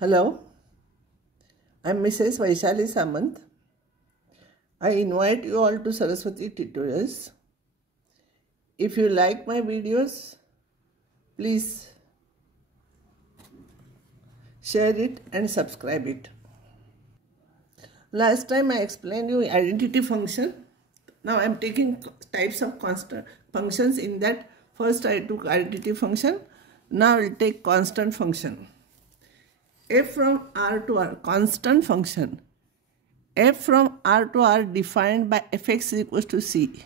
Hello, I am Mrs. Vaishali Samant. I invite you all to Saraswati Tutorials. If you like my videos, please share it and subscribe it. Last time I explained you identity function. Now I am taking types of constant functions. In that, first I took identity function. Now I will take constant function. F from R to R, constant function. F from R to R defined by fx is equals to c.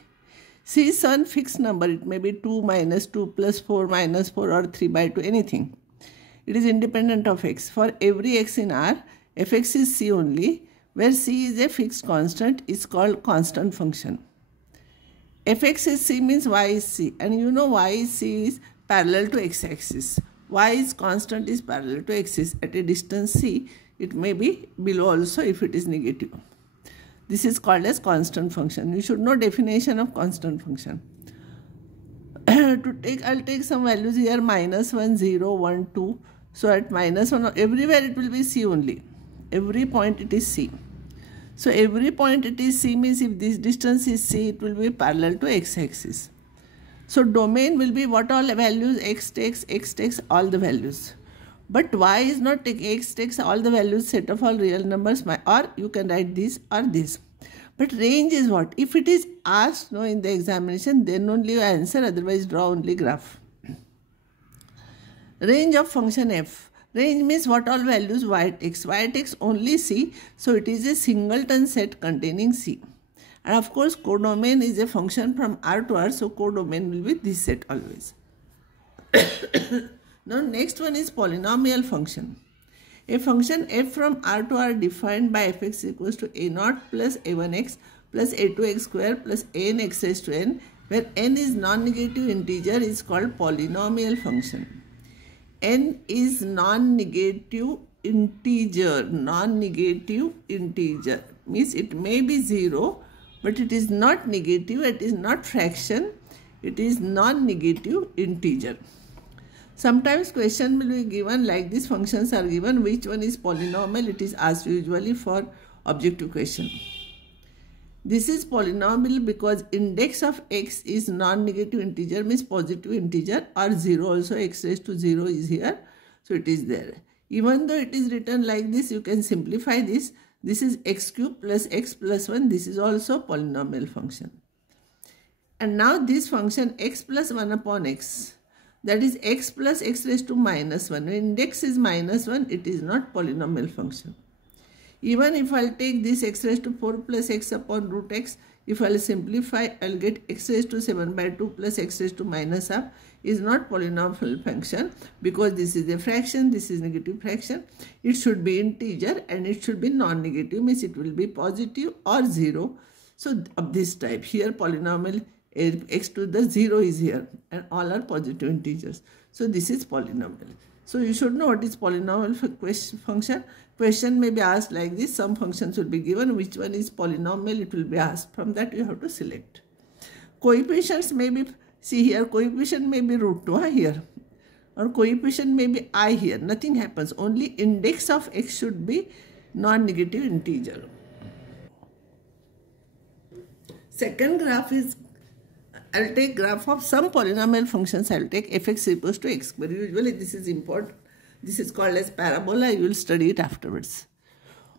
C is some fixed number. It may be 2 minus 2 plus 4 minus 4 or 3 by 2, anything. It is independent of x. For every x in R, fx is c only, where c is a fixed constant, is called constant function. Fx is c means y is c, and you know y is c is parallel to x-axis. Y is constant is parallel to axis at a distance c. It may be below also if it is negative. This is called as constant function. You should know definition of constant function. I'll take some values here, minus 1, 0, 1, 2. So at minus 1, everywhere it will be c only. Every point it is c. So every point it is c means if this distance is c, it will be parallel to x-axis. So domain will be what all values x takes all the values. But y is not take x takes all the values, set of all real numbers, or you can write this or this. But range is what? If it is asked no in the examination, then only you answer, otherwise draw only graph. Range of function f. Range means what all values y takes only c, so it is a singleton set containing c. And of course, codomain is a function from R to R, so codomain will be this set always. Now, next one is polynomial function. A function f from R to R defined by fx equals to a0 plus a1x plus a2x square plus anx raised to n, where n is non-negative integer, is called polynomial function. N is non-negative integer. Non-negative integer means it may be 0, but it is not negative, it is not fraction, it is non-negative integer. Sometimes question will be given like these functions are given, which one is polynomial, it is asked usually for objective question. This is polynomial because index of x is non-negative integer, means positive integer, or 0 also, x raised to 0 is here, so it is there. Even though it is written like this, you can simplify this. This is x cube plus x plus 1. This is also polynomial function. And now this function x plus 1 upon x, that is x plus x raised to minus 1. When index is minus 1, it is not polynomial function. Even if I'll take this x raised to 4 plus x upon root x, if I'll simplify, I'll get x raised to 7 by 2 plus x raised to minus half, is not polynomial function because this is a fraction, this is negative fraction. It should be integer and it should be non-negative, means it will be positive or 0. So of this type, here polynomial x to the 0 is here and all are positive integers. So this is polynomial. So you should know what is polynomial function. Question may be asked like this. Some functions will be given. Which one is polynomial? It will be asked. From that you have to select. Coefficients may be, see here, coefficient may be root 2 here. Or coefficient may be I here. Nothing happens. Only index of x should be non-negative integer. Second graph is, I will take graph of some polynomial functions. I will take fx equals to x square. Usually this is important. This is called as parabola. You will study it afterwards.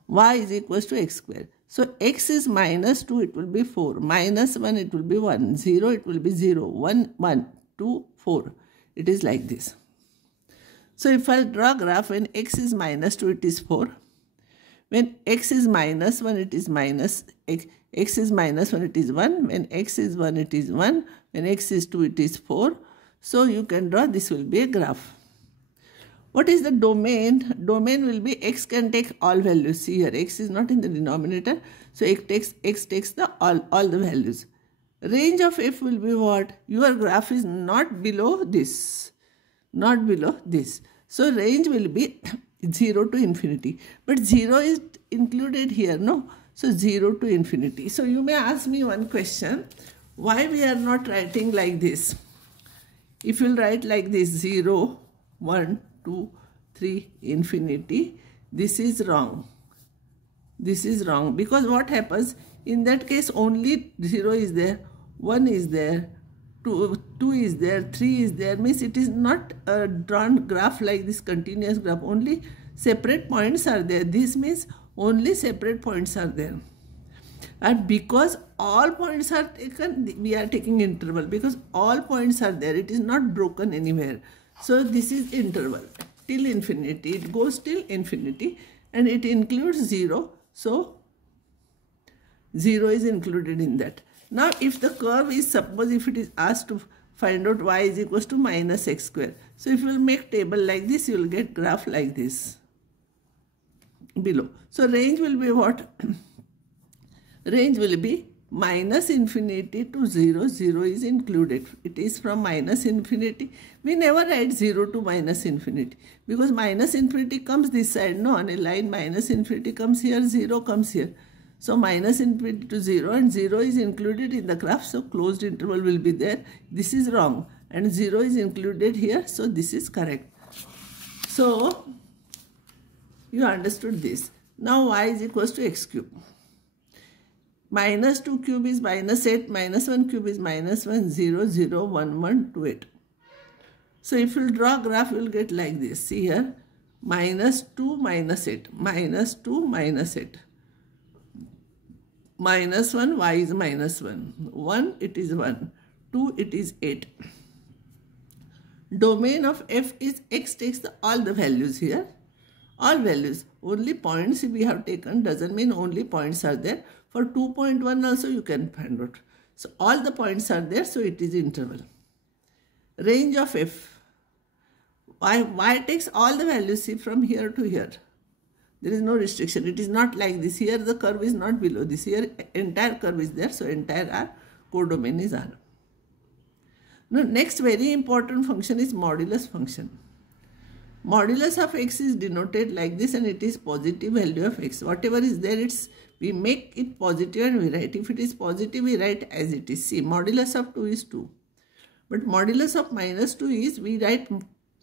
Y is equals to x square. So x is minus 2, it will be 4. Minus 1, it will be 1. 0, it will be 0. 1, 1, 2, 4. It is like this. So if I draw graph, when x is minus 2, it is 4. When x is minus 1, it is minus x. X is minus 1, it is 1. When x is 1, it is 1. When x is 2, it is 4. So you can draw, this will be a graph. What is the domain? Domain will be x can take all values. See here, x is not in the denominator. So x takes the all the values. Range of f will be what? Your graph is not below this. Not below this. So range will be 0 to infinity. But 0 is included here, no? So 0 to infinity. So you may ask me one question. Why we are not writing like this? If you write like this, 0, 1, 2, 3, infinity. This is wrong. This is wrong because what happens in that case? Only 0 is there, 1 is there, 2 is there, 3 is there. Means it is not a drawn graph like this continuous graph. Only separate points are there. This means only separate points are there. And because all points are taken, we are taking interval because all points are there. It is not broken anywhere. So this is interval till infinity. It goes till infinity and it includes 0. So 0 is included in that. Now if the curve is, suppose if it is asked to find out y is equals to minus x square. So if you will make table like this, you will get graph like this below. So range will be what? Range will be minus infinity to 0. 0 is included. It is from minus infinity. We never write 0 to minus infinity because minus infinity comes this side. No, on a line minus infinity comes here, 0 comes here. So minus infinity to 0 and 0 is included in the graph. So closed interval will be there. This is wrong and 0 is included here. So this is correct. So you understood this. Now y is equals to x cube. Minus 2 cube is minus 8, minus 1 cube is minus 1, 0, 0, 1, 1, 2, 8. So if you draw graph, you will get like this. See here, minus 2, minus 8, minus 2, minus 8. Minus 1, y is minus 1. 1, it is 1. 2, it is 8. Domain of f is x takes all the values here. All values. Only points we have taken doesn't mean only points are there. For 2.1 also you can find out. So all the points are there, so it is interval. Range of f. Y takes all the values, see, from here to here. There is no restriction. It is not like this. Here the curve is not below this. Here entire curve is there, so entire R, codomain is R. Now next very important function is modulus function. Modulus of x is denoted like this and it is positive value of x. Whatever is there, we make it positive and we write. If it is positive, we write as it is. See, modulus of 2 is 2. But modulus of minus 2 is, we write,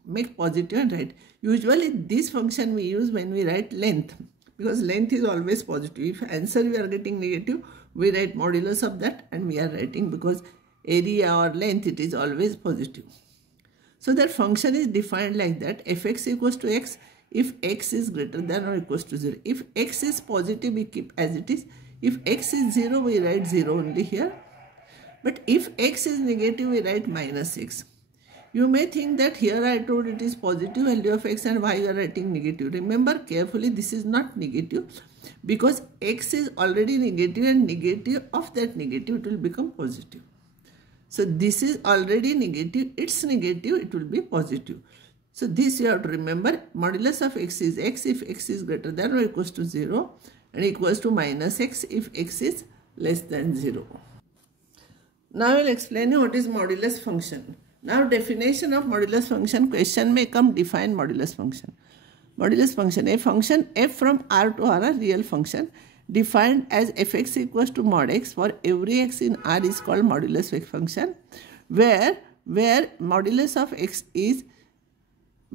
make positive and write. Usually this function we use when we write length. Because length is always positive. If answer we are getting negative, we write modulus of that and we are writing, because area or length, it is always positive. So that function is defined like that. Fx equals to x if x is greater than or equals to 0. If x is positive, we keep as it is. If x is 0, we write 0 only here. But if x is negative, we write minus x. You may think that here I told it is positive value of x and why you are writing negative. Remember carefully, this is not negative because x is already negative and negative of that negative, it will become positive. So this is already negative, it's negative, it will be positive. So this you have to remember, modulus of x is x if x is greater than or equals to 0 and equals to minus x if x is less than 0. Now I will explain you what is modulus function. Now definition of modulus function, question may come, define modulus function. Modulus function, a function f from R to R, a real function defined as fx equals to mod x for every x in R is called modulus function, where modulus of x is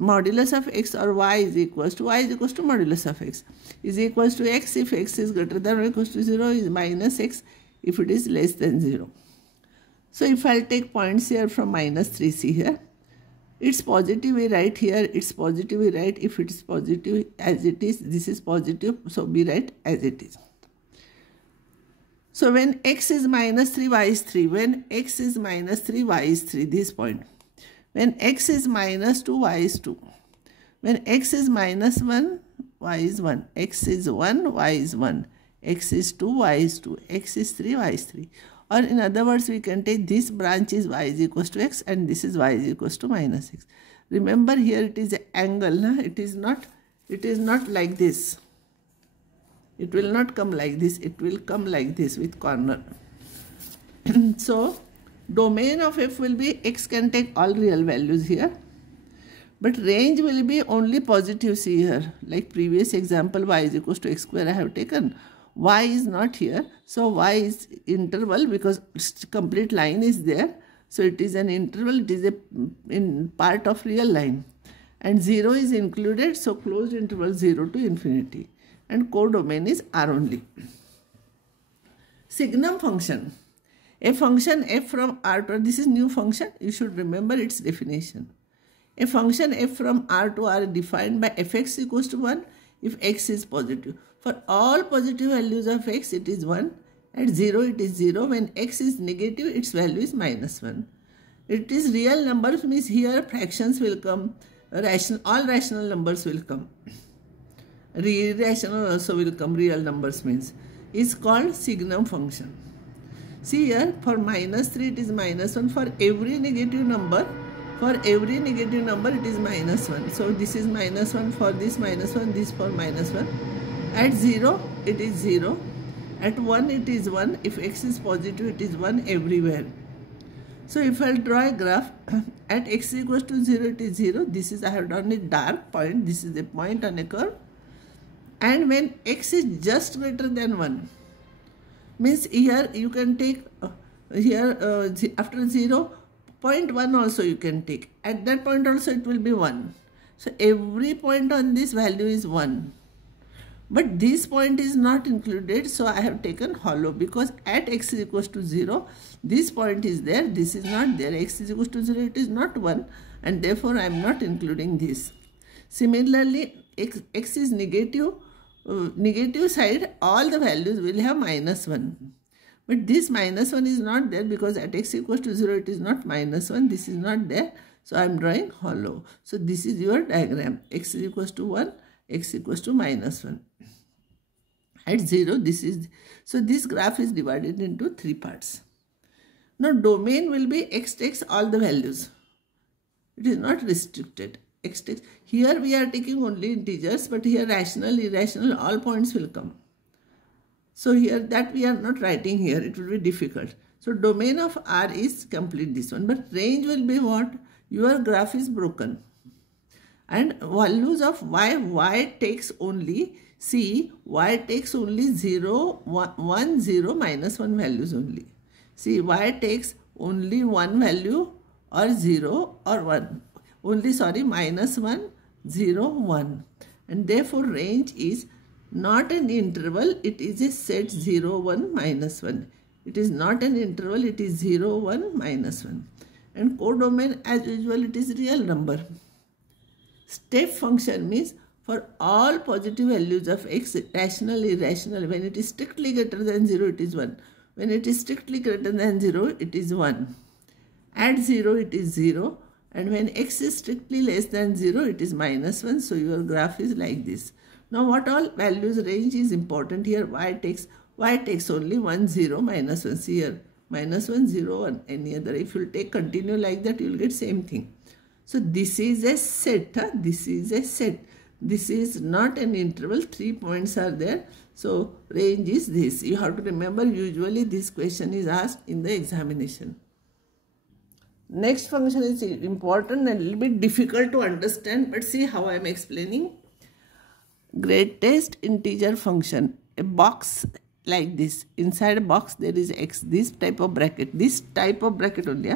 modulus of x or y is equals to modulus of x is equals to x if x is greater than or equals to 0 is minus x if it is less than 0. So if I'll take points here from minus 3, see here, it's positive, we write here, it's positive, we write, if it is positive as it is, this is positive, so we write as it is. So when x is minus 3, y is 3. When x is minus 3, y is 3, this point. When x is minus 2, y is 2. When x is minus 1, y is 1. X is 1, y is 1. X is 2, y is 2. X is 3, y is 3. Or in other words, we can take this branch is y is equals to x and this is y is equals to minus x. Remember here it is an angle, na? It is not like this. It will not come like this. It will come like this with corner. So domain of f will be x can take all real values here. But range will be only positive, see here. Like previous example, y is equals to x square I have taken. Y is not here, so y is interval because complete line is there. So it is an interval, it is a in part of real line. and 0 is included, so closed interval 0 to infinity, and codomain is R only. Signum function. A function f from R to R, this is new function, you should remember its definition. A function f from R to R is defined by fx equals to 1 if x is positive. For all positive values of x, it is 1. At 0, it is 0. When x is negative, its value is -1. It is real numbers, means here fractions will come, all rational numbers will come. Irrational also will come, real numbers means. It's called signum function. See here, for -3 it is -1. For every negative number, it is -1. So this is -1, for this -1, this for -1. At 0, it is 0. At 1, it is 1. If x is positive, it is 1 everywhere. So if I draw a graph, at x equals to 0, it is 0. This is, I have done a dark point. This is a point on a curve. And when x is just greater than 1, means here you can take, after 0, 0.1 also you can take. At that point also it will be 1. So every point on this value is 1. But this point is not included, so I have taken hollow, because at x is equals to 0, this point is there, this is not there. X is equals to 0, it is not 1, and therefore I am not including this. Similarly, x is negative, negative side, all the values will have -1. But this -1 is not there, because at x equals to 0, it is not -1, this is not there, so I am drawing hollow. So this is your diagram, x is equals to 1, x equals to -1. At 0, this is, so this graph is divided into 3 parts. Now domain will be x takes all the values. It is not restricted. X takes, here we are taking only integers, but here rational, irrational, all points will come. So here that we are not writing here, it will be difficult. So domain of R is complete this one, but range will be what? Your graph is broken. And values of y takes only, see, y takes only 0, 1, 0, -1 values only. See, y takes only 1 value or 0 or 1. Only, sorry, -1, 0, 1. And therefore range is not an interval, it is a set 0, 1, -1. It is not an interval, it is 0, 1, -1. And codomain, as usual, it is real number. Step function means for all positive values of x, rational, irrational, when it is strictly greater than 0, it is 1. When it is strictly greater than 0, it is 1. At 0, it is 0. And when x is strictly less than 0, it is -1. So your graph is like this. Now what all values range is important here. Y takes only 1, 0, -1. See here, -1, 0, 1, any other. If you take continue like that, you will get same thing. So this is a set. This is a set. This is not an interval. 3 points are there. So range is this. You have to remember, usually this question is asked in the examination. Next function is important and a little bit difficult to understand, but see how I am explaining. Greatest integer function. A box like this. Inside a box there is x. This type of bracket. This type of bracket only.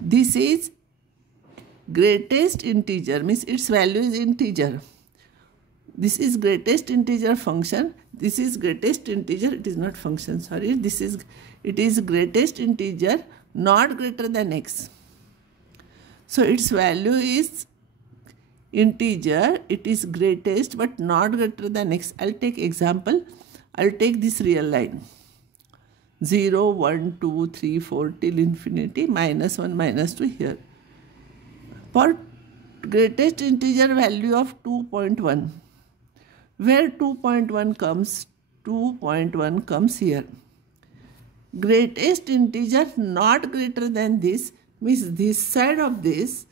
This is greatest integer, means its value is integer. This is greatest integer function. This is greatest integer, it is not function, sorry. It is greatest integer not greater than x. So its value is integer, it is greatest but not greater than x. I'll take example. I'll take this real line. 0, 1, 2, 3, 4 till infinity, -1, -2 here. For greatest integer value of 2.1, where 2.1 comes, 2.1 comes here. Greatest integer not greater than this means this side of this,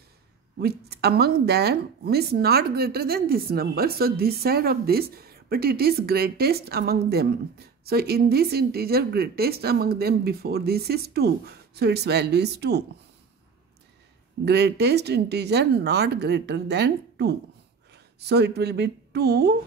which among them means not greater than this number. So this side of this, but it is greatest among them. So in this integer, greatest among them before this is 2. So its value is 2. Greatest integer not greater than 2. So it will be 2,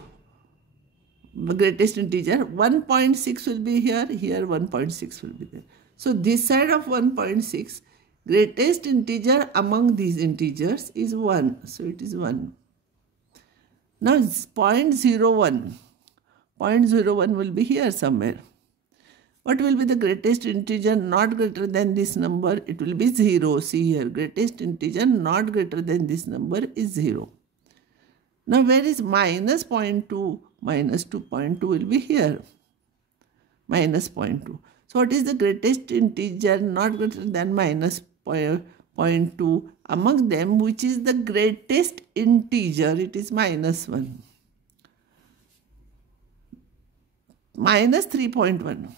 greatest integer, 1.6 will be here, here 1.6 will be there. So this side of 1.6, greatest integer among these integers is 1. So it is 1. Now 0.01. 0.01 will be here somewhere. What will be the greatest integer not greater than this number? It will be 0. See here, greatest integer not greater than this number is 0. Now where is minus 0.2? Minus 2.2 will be here. Minus 0.2. So what is the greatest integer not greater than minus 0.2? Among them, which is the greatest integer? It is minus 1. Minus 3.1.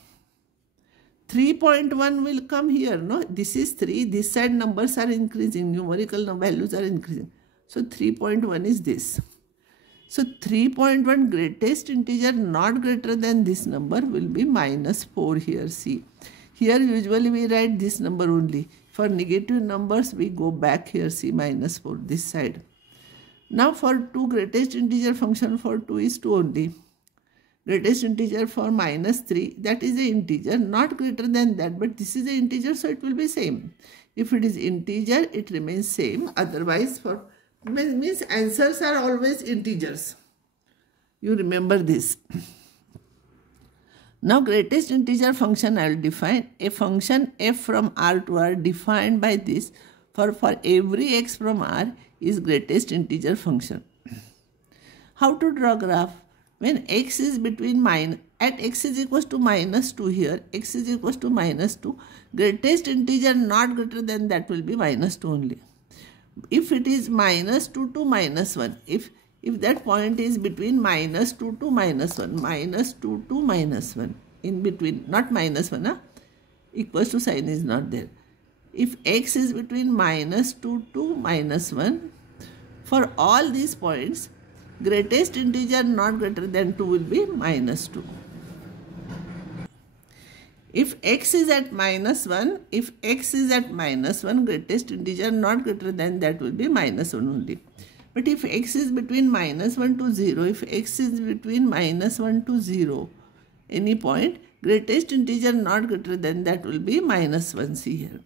3.1 will come here. No, this is 3. This side numbers are increasing. Numerical values are increasing. So 3.1 is this. So 3.1 greatest integer not greater than this number will be minus 4 here. See, here usually we write this number only. For negative numbers we go back here. See, minus 4 this side. Now for 2, greatest integer function for 2 is 2 only. Greatest integer for minus 3, that is the integer not greater than that, but this is the integer, so it will be same. If it is integer, it remains same. Otherwise, for means answers are always integers. You remember this. Now greatest integer function I will define. A function f from R to R defined by this for every x from R is greatest integer function. How to draw graph? When x is between at x is equals to minus 2 here, x is equals to minus 2, greatest integer not greater than that will be minus 2 only. If it is minus 2 to minus 1, if that point is between minus 2 to minus 1, minus 2 to minus 1, in between, not minus 1, equals to sign is not there. If x is between minus 2 to minus 1, for all these points, greatest integer not greater than 2 will be minus 2. If x is at minus 1, greatest integer not greater than that will be minus 1 only. But if x is between minus 1 to 0, if x is between minus 1 to 0, any point, greatest integer not greater than that will be minus 1. See here.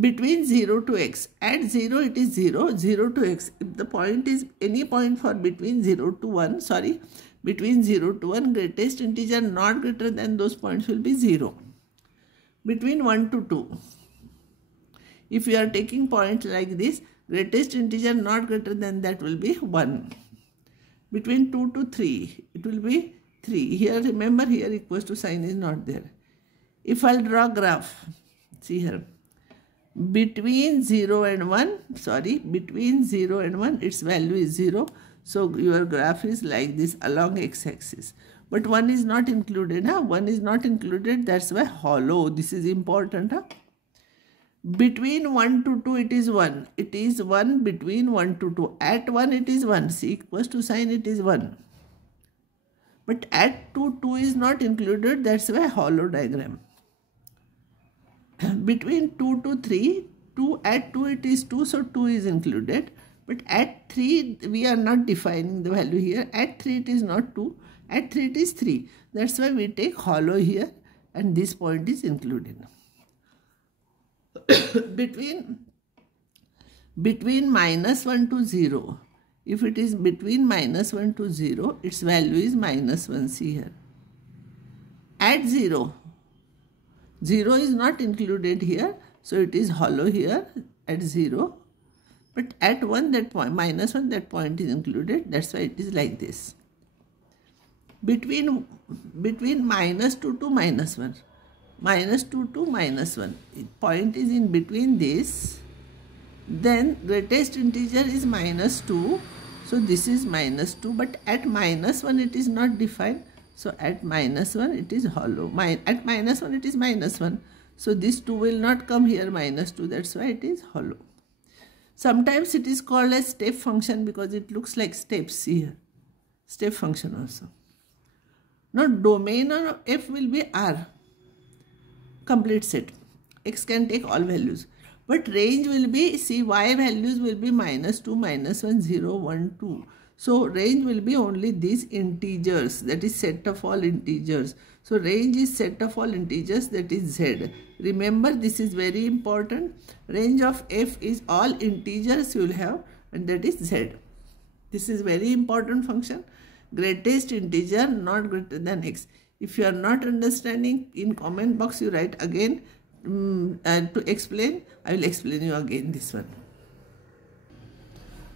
Between 0 to x, at 0 it is 0, 0 to x. If the point is any point for between 0 to 1, between 0 to 1, greatest integer not greater than those points will be 0. Between 1 to 2, if you are taking points like this, greatest integer not greater than that will be 1. Between 2 to 3, it will be 3. Here, remember, here equals to sign is not there. If I'll draw graph, see here. Between 0 and 1, its value is 0. So your graph is like this along x-axis. But 1 is not included. 1 is not included. That's why hollow. This is important. Between 1 to 2, it is 1. It is 1 between 1 to 2. At 1, it is 1. See, equals to sign, it is 1. But at 2, 2 is not included. That's why hollow diagram. Between 2 to 3, at 2 it is 2, so 2 is included. But at 3, we are not defining the value here. At 3, it is not 2. At 3, it is 3. That's why we take hollow here and this point is included. Between minus 1 to 0, if it is between minus 1 to 0, its value is minus 1. See here. At 0, 0 is not included here, so it is hollow here at 0. But at 1, that point, minus 1, that point is included. That's why it is like this. Between minus 2 to minus 1, minus 2 to minus 1, point is in between this. Then greatest integer is minus 2. So this is minus 2. But at minus 1, it is not defined. So at minus 1, it is hollow. At minus 1, it is minus 1. So this 2 will not come here, minus 2. That's why it is hollow. Sometimes it is called as step function because it looks like steps here. Step function also. Now domain of f will be R. Complete set. X can take all values. But range will be, see, y values will be minus 2, minus 1, 0, 1, 2. So range will be only these integers, that is set of all integers. So range is set of all integers, that is z. Remember, this is very important. Range of f is all integers you will have, and that is z. This is very important function. Greatest integer not greater than x. If you are not understanding, in comment box you write again to explain. I will explain you again this one.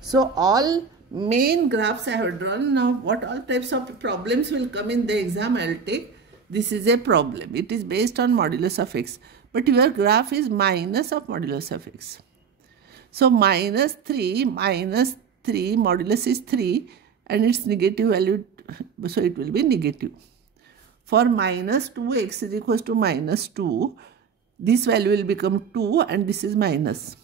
So all main graphs I have drawn. Now what all types of problems will come in the exam I will take. This is a problem. It is based on modulus of x. But your graph is minus of modulus of x. So minus 3 modulus is 3 and its negative value, so it will be negative. For minus 2, x is equals to minus 2. This value will become 2 and this is minus.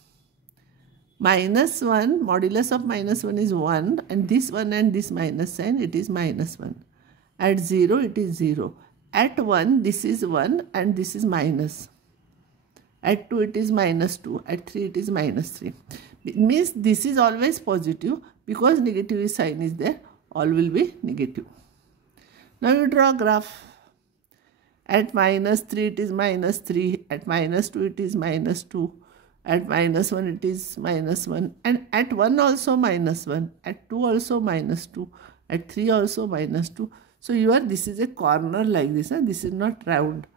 Minus 1, modulus of minus 1 is 1 and this 1 and this minus sign, it is minus 1. At 0, it is 0. At 1, this is 1 and this is minus. At 2, it is minus 2. At 3, it is minus 3. It means this is always positive because negative sign is there. All will be negative. Now you draw a graph. At minus 3, it is minus 3. At minus 2, it is minus 2. At minus 1, it is minus 1. And at 1 also minus 1. At 2 also minus 2. At 3 also minus 2. So this is a corner like this. This is not round.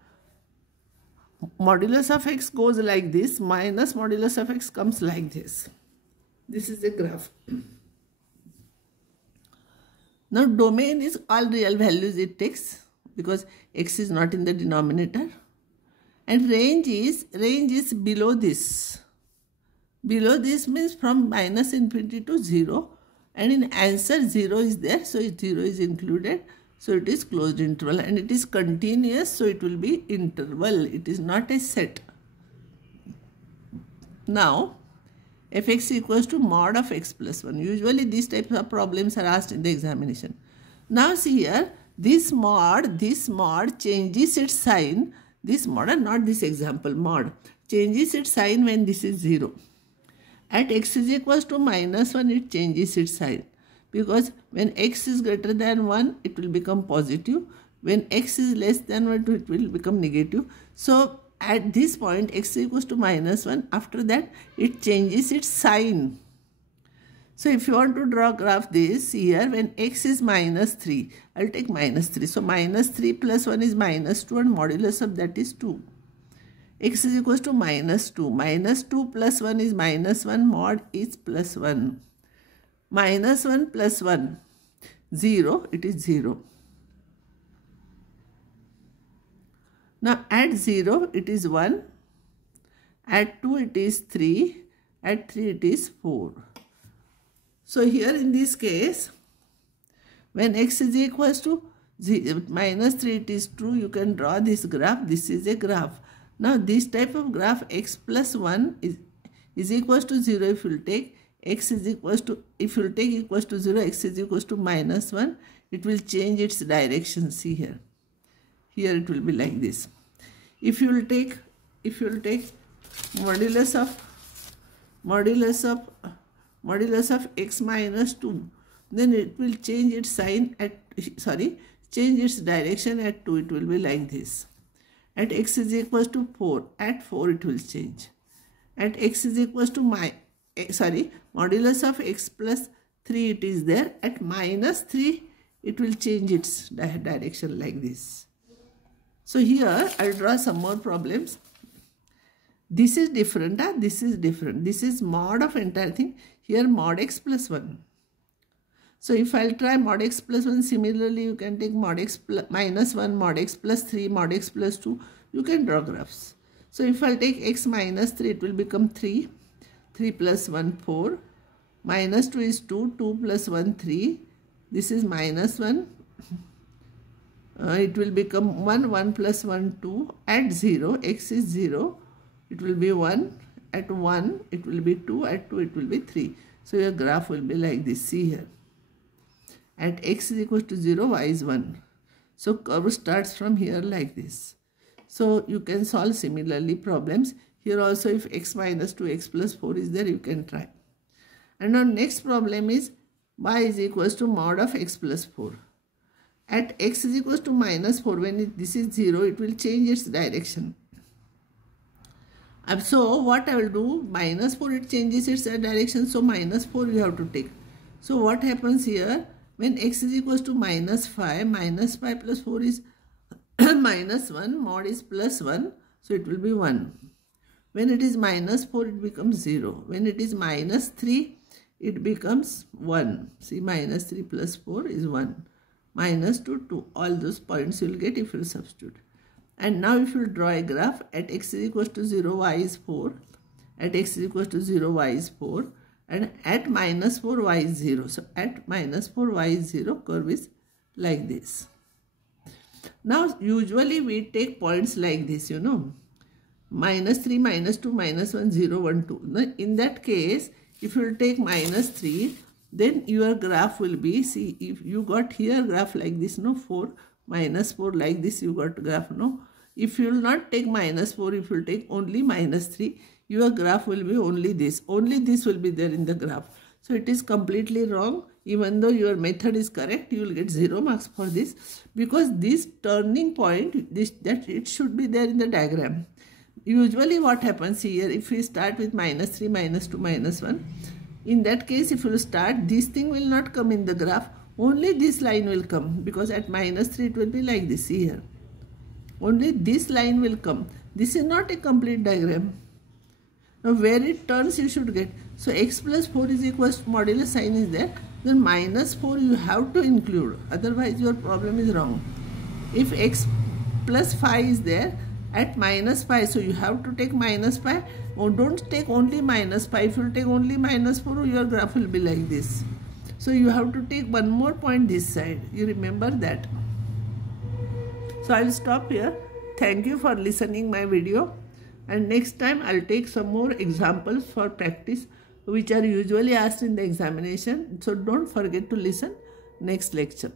Modulus of x goes like this. Minus modulus of x comes like this. This is a graph. Now domain is all real values it takes because x is not in the denominator. And range is below this. Below this means from minus infinity to 0. And in answer 0 is there. So 0 is included. So it is closed interval and it is continuous. So it will be interval. It is not a set. Now fx equals to mod of x plus 1. Usually these types of problems are asked in the examination. Now see here, this mod changes its sign. This mod, and not this example, mod changes its sign when this is 0. At x is equals to minus 1, it changes its sign. Because when x is greater than 1, it will become positive. When x is less than 1, it will become negative. So at this point, x is equals to minus 1. After that, it changes its sign. So if you want to draw a graph this here, when x is minus 3, I will take minus 3. So minus 3 plus 1 is minus 2 and modulus of that is 2. X is equals to minus 2. Minus 2 plus 1 is minus 1. Mod is plus 1. Minus 1 plus 1, 0. It is 0. Now at 0, it is 1. At 2, it is 3. At 3, it is 4. So here in this case, when x is equals to minus 3, it is true. You can draw this graph. This is a graph. Now this type of graph, x plus 1 is equals to 0. If you take x is equals to, if you take equals to 0, x is equals to minus 1, it will change its direction. See here. Here it will be like this. If you will take modulus of x minus 2, then it will change its sign at, change its direction at 2. It will be like this. At x is equals to 4, at 4 it will change. At x is equals to modulus of x plus 3 it is there. At minus 3 it will change its direction like this. So here I will draw some more problems. This is different. This is different. This is mod of entire thing. Here mod x plus 1. So if I will try mod x plus 1, similarly you can take mod x plus minus 1, mod x plus 3, mod x plus 2. You can draw graphs. So if I will take x minus 3, it will become 3. 3 plus 1, 4. Minus 2 is 2. 2 plus 1, 3. This is minus 1. It will become 1. 1 plus 1, 2. At 0, x is 0. It will be 1. At 1, it will be 2. At 2, it will be 3. So your graph will be like this. See here. At x is equal to 0, y is 1. So curve starts from here like this. So you can solve similarly problems. Here also if x minus 2, x plus 4 is there, you can try. And our next problem is y is equals to mod of x plus 4. At x is equals to minus 4, when this is 0, it will change its direction. So what I will do, minus 4 it changes its direction, so minus 4 you have to take. So what happens here, when x is equals to minus 5 plus 4 is minus 1, mod is plus 1, so it will be 1. When it is minus 4, it becomes 0. When it is minus 3, it becomes 1. See, minus 3 plus 4 is 1. Minus 2, 2. All those points you will get if you substitute. And now if you draw a graph, at x is equals to 0, y is 4. At x is equals to 0, y is 4. And at minus 4, y is 0. So at minus 4, y is 0, curve is like this. Now usually we take points like this, you know. Minus 3, minus 2, minus 1, 0, 1, 2. Now in that case, if you take minus 3, then your graph will be, see, if you got here graph like this, no, 4, minus 4 like this you got graph, no. If you will not take minus 4, if you will take only minus 3, your graph will be only this. Only this will be there in the graph. So it is completely wrong. Even though your method is correct, you will get 0 marks for this, because this turning point, that it should be there in the diagram. Usually what happens here, if we start with minus 3, minus 2, minus 1, in that case if you start, this thing will not come in the graph, only this line will come, because at minus 3 it will be like this, see here. Only this line will come. This is not a complete diagram. Now where it turns you should get. So x plus 4 is equals to modulus sign is there, then minus 4 you have to include, otherwise your problem is wrong. If x plus 5 is there, at minus 5, so you have to take minus 5, or don't take only minus 5. If you take only minus 4, your graph will be like this. So you have to take one more point this side. You remember that. So I will stop here. Thank you for listening my video. And next time I will take some more examples for practice, which are usually asked in the examination. So don't forget to listen next lecture.